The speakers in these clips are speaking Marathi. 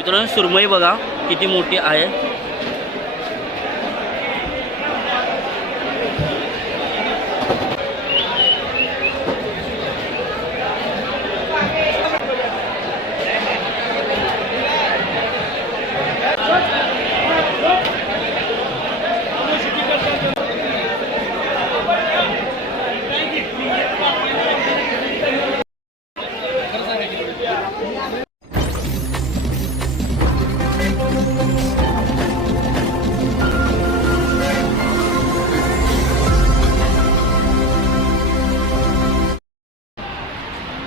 मित्रांनो सुरमई बघा किती मोठी आहे।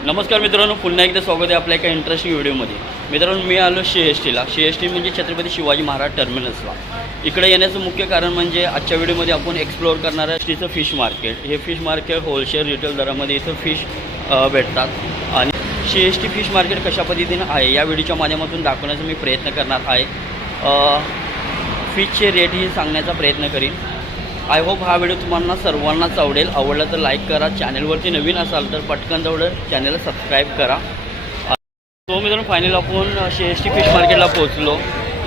नमस्कार मित्रांनो, पुन्हा एकदा स्वागत आहे आपल्या एका इंटरेस्टिंग व्हिडिओमध्ये। मित्रांनो मी आलो CSTला। CST म्हणजे छत्रपती शिवाजी महाराज टर्मिनसला। इकडे येण्याचं मुख्य कारण म्हणजे आजच्या व्हिडिओमध्ये आपण एक्सप्लोअर करणार आहे तिचं फिश मार्केट। हे फिश मार्केट होलसेल रिटेल दरामध्ये इथं फिश भेटतात आणि CST फिश मार्केट कशा पद्धतीनं आहे या व्हिडिओच्या माध्यमातून दाखवण्याचा मी प्रयत्न करणार आहे। फिशचे रेटही सांगण्याचा प्रयत्न करीन। आय होप हा व्हिडिओ तुम्हाला सर्वांनाच आवडेल। आवडला तर लाईक करा, चॅनलवरती नवीन असाल तर पटकन जवळ चॅनलला सबस्क्राईब करा। तो मित्रांनो फायनल आपण CST फिश मार्केटला पोहोचलो।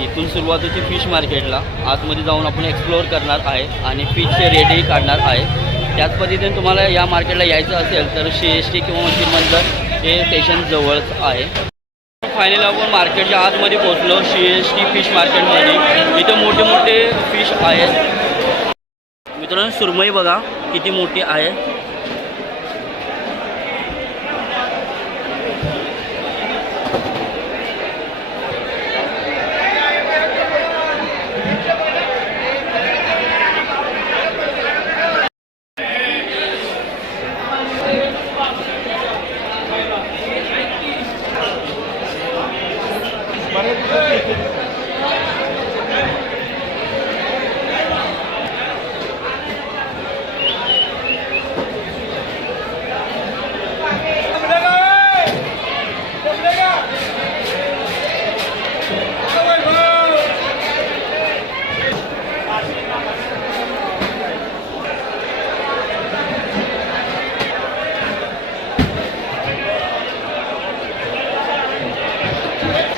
इथून सुरुवात होती फिश मार्केटला। आतमध्ये जाऊन आपण एक्सप्लोअर करणार आहे आणि फिशचे रेटही काढणार आहे। त्याच पद्धतीने तुम्हाला या मार्केटला यायचं असेल तर CST किंवा मच्छी मंदिर हे स्टेशन जवळच आहे। फायनल आपण मार्केटच्या आतमध्ये पोहोचलो CST फिश मार्केटमध्ये। इथे मोठे मोठे फिश आहेत। मित्रांनो सुरमई बघा किती मोठी आहे।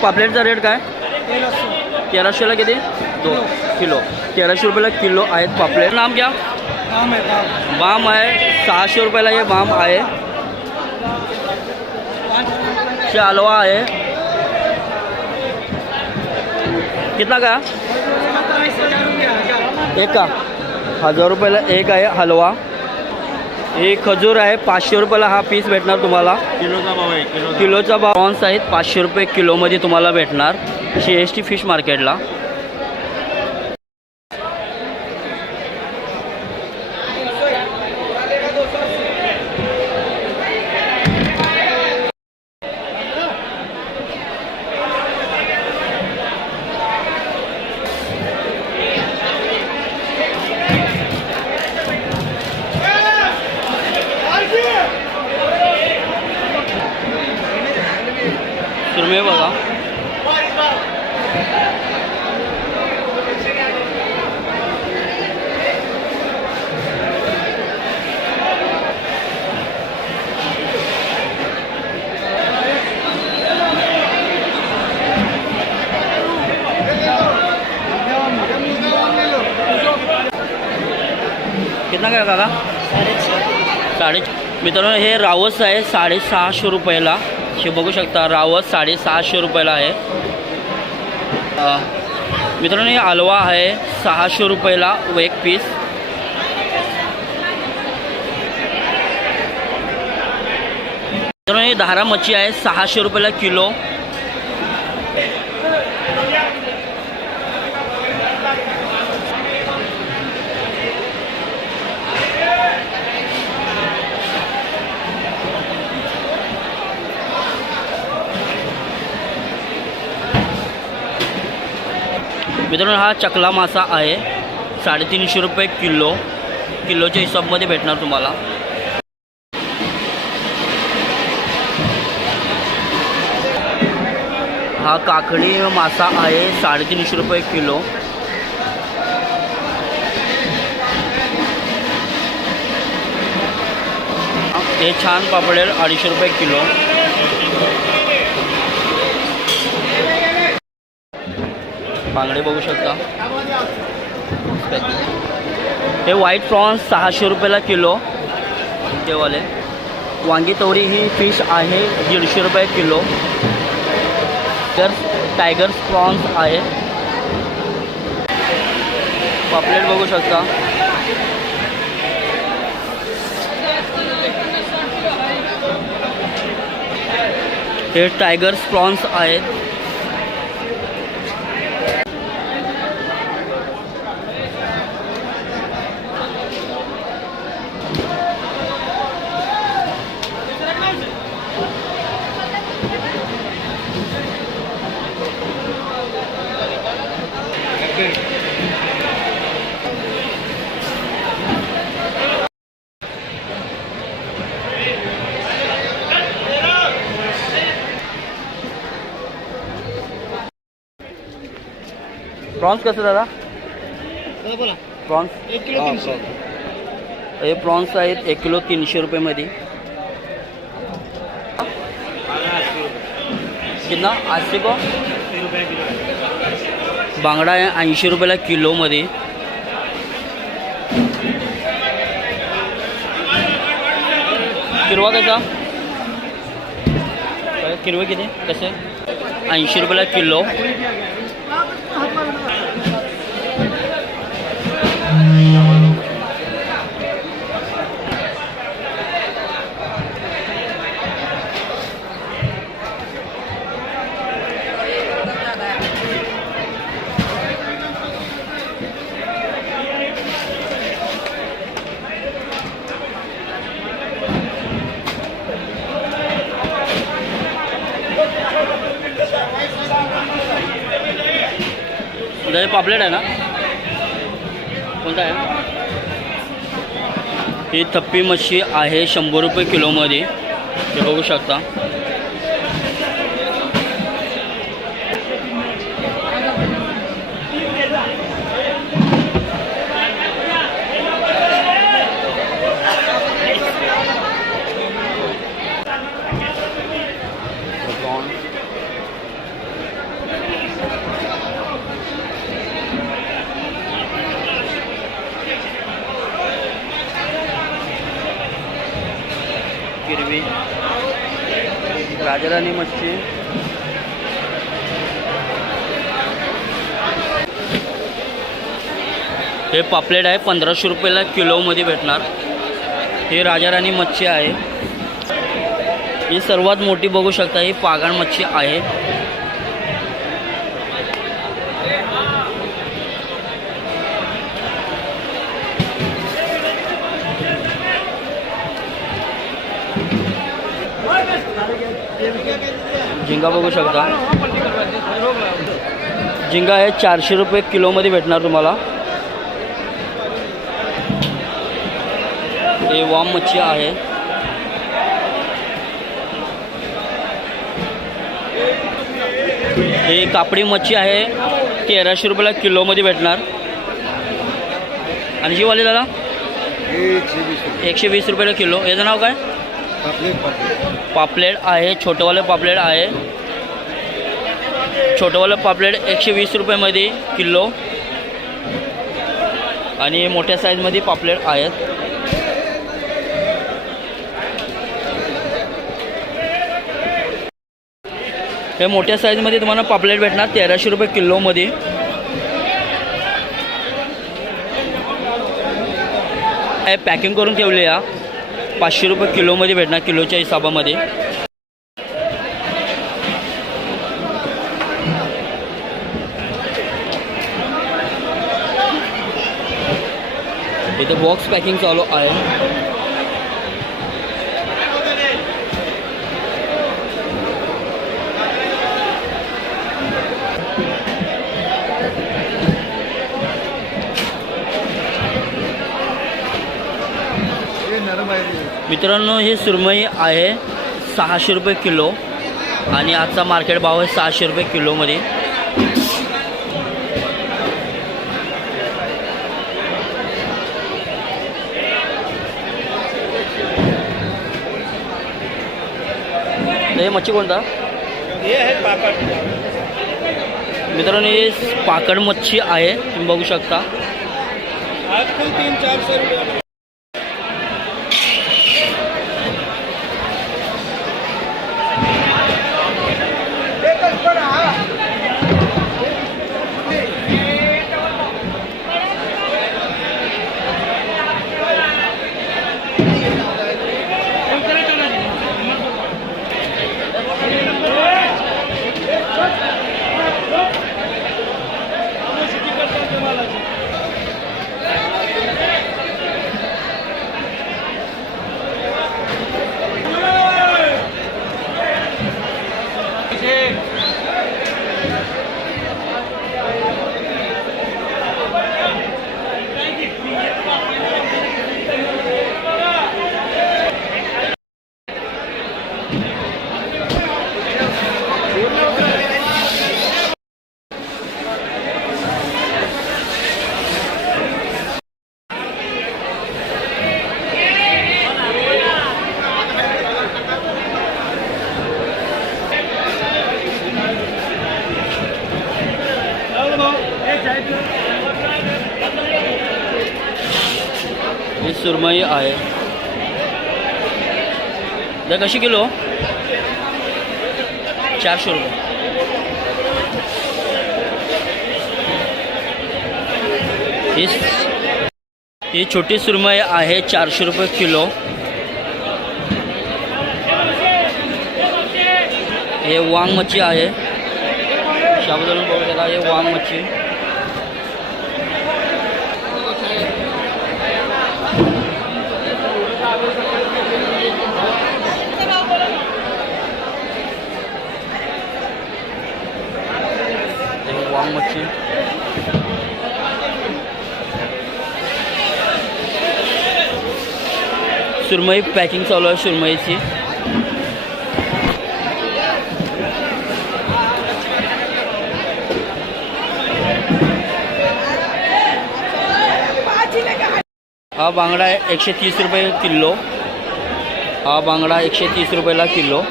पापलेटचा रेट काय? 1300ला किती? 2 किलो 1300 रुपयाला किलो आहेत पापलेट। नाम क्या? बाम आहे 600 रुपयाला ये बाम आहे। हलवा आहे कितना का? एक का 1000 रुपयाला एक आहे हलवा। एक खजूर आहे 500 रुपयाला हा पीस भेटणार तुम्हाला। किलोचा भाव आहे, किलोचा भाव। प्रॉन्स आहेत 500 रुपये किलोमध्ये तुम्हाला भेटणार CST फिश मार्केटला। सुरमई बघा कितना काय काका? 6.5। मित्रांनो हे रावस आहे 650 रुपयाला। हे बघू शकता रावस 650 रुपयाला आहे। मित्रांनो हे हलवा आहे 600 रुपयाला एक पीस। मित्रांनो हे धारा मच्छी आहे 600 रुपयाला किलो। मित्रांनो हा चकला मासा आहे 350 रुपये किलो। किलोच्या हिशोबामध्ये भेटणार तुम्हाला। हा काकडी मासा आहे 350 रुपये किलो। हे छान पापडेल 250 रुपये किलो। बांगडे बघू शकता. हे व्हाईट प्रॉन्स 600 रुपयाला किलो तेवाले. वांगी तवरी ही फिश आहे 150 रुपये किलो. तर टायगर प्रॉन्स आहे. पापलेट बघू शकता. हे टायगर प्रॉन्स आहेत. प्रॉन्स कसं दादा? बोला. Prawns 1 kilo 300. हे प्रॉन्स आहेत 1 किलो 300 रुपयेमध्ये. कितना 800 को. बांगडा आहे 80 रुपयाला किलोमध्ये. किरवा कसा? किरवे किती कसे? 80 रुपयाला किलो. पापलेट आहे ना? कोणता आहे? ही थप्पी मच्छी आहे 100 रुपये किलोमध्ये. हे बघू शकता. किरवी, राजाराणी मच्छी. हे पापलेट आहे 1500 रुपयाला किलोमध्ये भेटणार. हे राजाराणी मच्छी आहे. ही सर्वात मोठी बघू शकता. ही पागण मच्छी आहे. झिंगा बघू शकता. झिंगा आहे 400 रुपये किलोमध्ये भेटणार तुम्हाला. हे वाम मच्छी आहे. हे कापडी मच्छी आहे 1300 रुपयाला किलोमध्ये भेटणार. आणि ही वाली दादा 120 रुपयाला किलो. याचं नाव काय? पापलेट आहे. छोटंवालं पापलेट आहे. छोटंवालं पापलेट 120 रुपयामध्ये किलो. आणि मोठ्या साईजमध्ये पापलेट आहेत. हे मोठ्या साईजमध्ये तुम्हाला पापलेट भेटणार 1300 रुपये किलोमध्ये. हे पॅकिंग करून ठेवले या 500 रुपये किलोमध्ये भेटणार किलोच्या हिसाबामध्ये. इथं बॉक्स पॅकिंग चालू आहे. मित्रांनो ही सुरमई आहे 600 रुपये किलो. आणि आजचा मार्केट भाव आहे 600 रुपये किलोमध्ये. हे मच्छी कोणता? हे आहे पापड. मित्रांनो हे पाकड मच्छी आहे, तुम्ही बघू शकता. आजकल 300-400 रुपये. ही सुरमई आहे. त्या कशी किलो? 400 रुपये. ही छोटी सुरमई आहे 400 रुपये किलो. हे वांग मच्छी आहे, शाबूदाना बघू त्याला. हे वांग मच्छी. वांग मच्छी. सुरमई पॅकिंग चालू आहे सुरमईची. हा बांगडा आहे 130 रुपये किलो. हा बांगडा 130 रुपयाला किलो.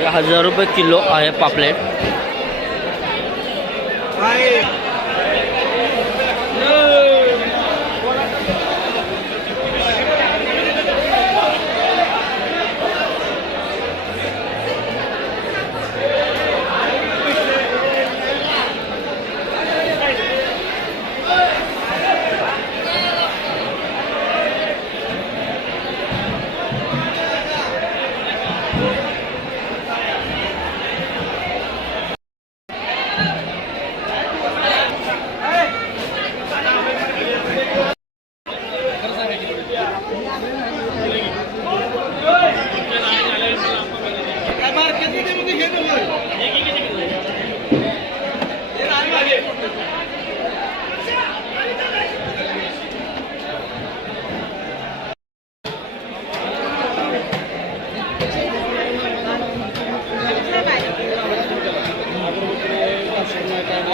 हे 1000 रुपये किलो आहे पापलेट.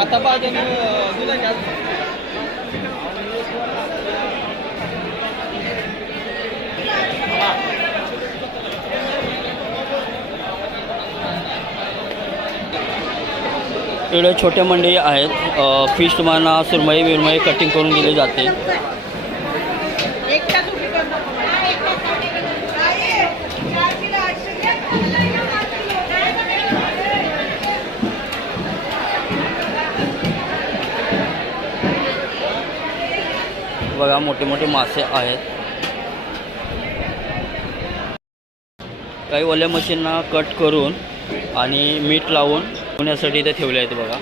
आता पाहिजे इकडे छोटे मंडई आहेत. फिश तुम्हाला सुरमई बिरमई कटिंग करून दिली जाते. बघा मोठे मोठे मासे आहेत. काही ओल्या मशीनना कट करून आणि मीठ लावून ठेवण्यासाठी ते ठेवले आहेत बघा.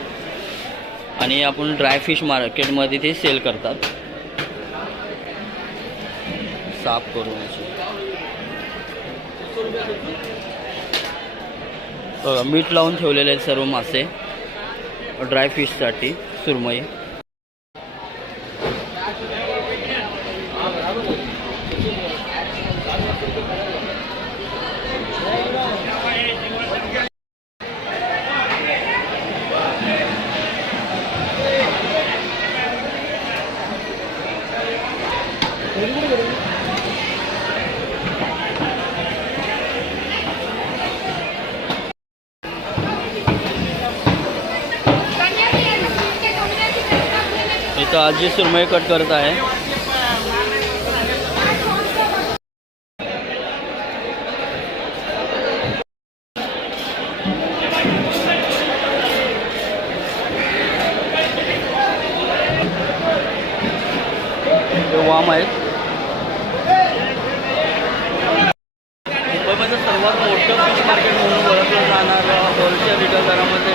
आणि आपण ड्राय फिश मार्केटमध्ये ते सेल करतात साफ करून. बघा मीठ लावून ठेवलेले आहेत सर्व मासे ड्राय फिशसाठी. सुरमई तर आजी सुरमई कट करत आहे. हे वाम आहेत. मुंबईमध्ये सर्वात मोठं फिश मार्केट म्हणून ओळखलं जाणारं होलसेल रिटेल दरामध्ये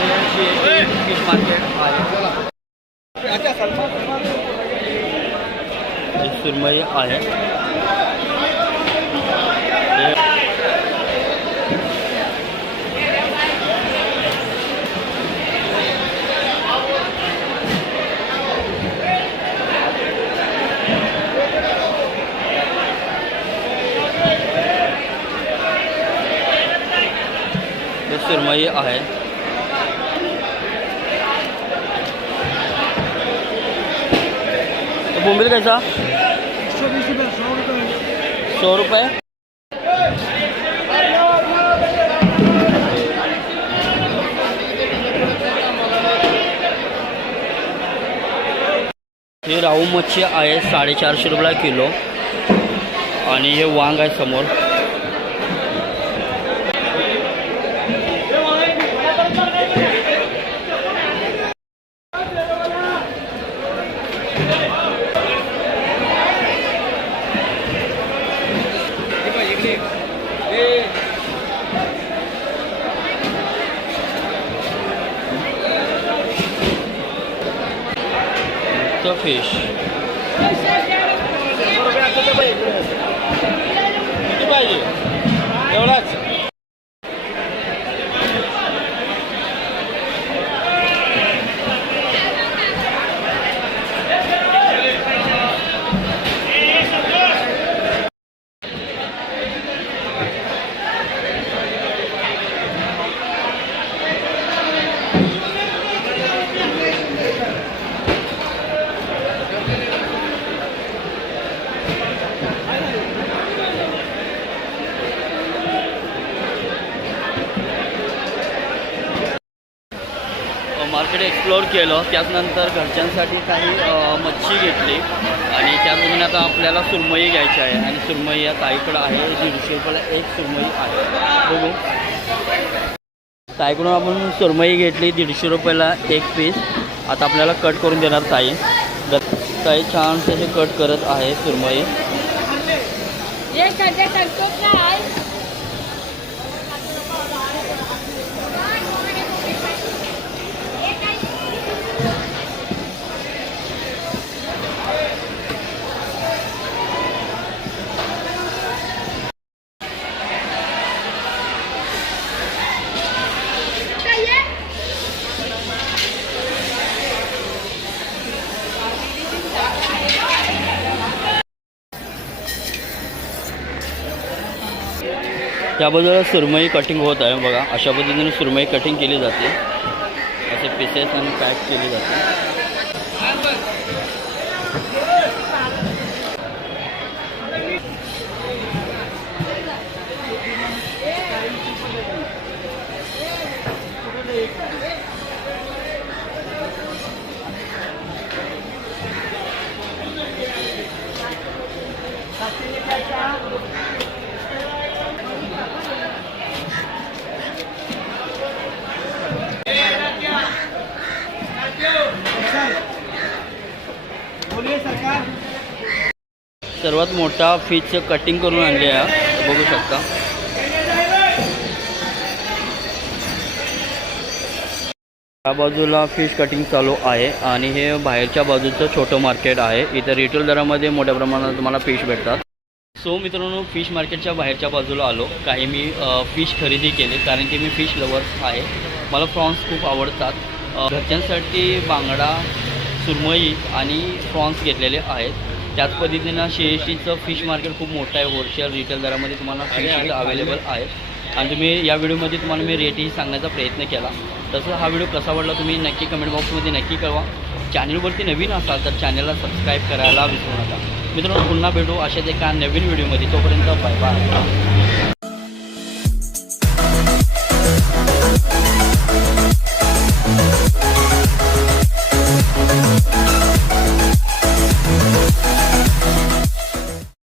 हे फिश मार्केट आहे. हे सुरमई आहे. हे सुरमई आहे. बोंबील कैसा 100 रुपये. हे राहू मच्छी आहे 450 रुपयाला किलो. आणि हे वांग आहे समोर. तो फिश किती पाहिजे एवढाच. मार्केट एक्सप्लोअर केलं. त्याचनंतर घरच्यांसाठी काही मच्छी घेतली आणि त्याचबरोबर आता आपल्याला सुरमई घ्यायची आहे. आणि सुरमई या ताईकडं आहे 150 रुपयाला एक सुरमई आहे. बघू ताईकडून आपण सुरमई घेतली 150 रुपयाला एक पीस. आता आपल्याला कट करून देणार ताई. ताई छान त्याचे कट करत आहे सुरमई. त्या बाजूला सुरमई कटिंग होत आहे. बघा अशा पद्धतीने सुरमई कटिंग केली जाते. असे पीसेस आणि पॅक केली जाते. सर्वात मोठा फिशचं कटिंग करून आणले आहे. बघू शकता. या बाजूला फिश कटिंग चालू आहे आणि हे बाहेरच्या बाजूचं छोटं मार्केट आहे. इथं रिटेल दरामध्ये मोठ्या प्रमाणात तुम्हाला फिश भेटतात. सो मित्रांनो फिश मार्केटच्या बाहेरच्या बाजूला आलो. काही मी फिश खरेदी केले कारण की मी फिश लवर्स आहे. मला प्रॉन्स खूप आवडतात. घरच्यांसाठी बांगडा सुरमई आणि प्रॉन्स घेतलेले आहेत. त्याच पद्धतीनं CSTचं फिश मार्केट खूप मोठं आहे. होलसेल रिटेल दरामध्ये तुम्हाला फिश इथं अवेलेबल आहे. आणि तुम्ही या व्हिडिओमध्ये तुम्हाला मी रेटही सांगण्याचा प्रयत्न केला. तसं हा व्हिडिओ कसा वाटला तुम्ही नक्की कमेंट बॉक्समध्ये नक्की कळवा. चॅनलवरती नवीन असाल तर चॅनलला सबस्क्राईब करायला विसरू नका. मित्रांनो पुन्हा भेटू अशाच एका नवीन व्हिडिओमध्ये. तोपर्यंत बाय बाय.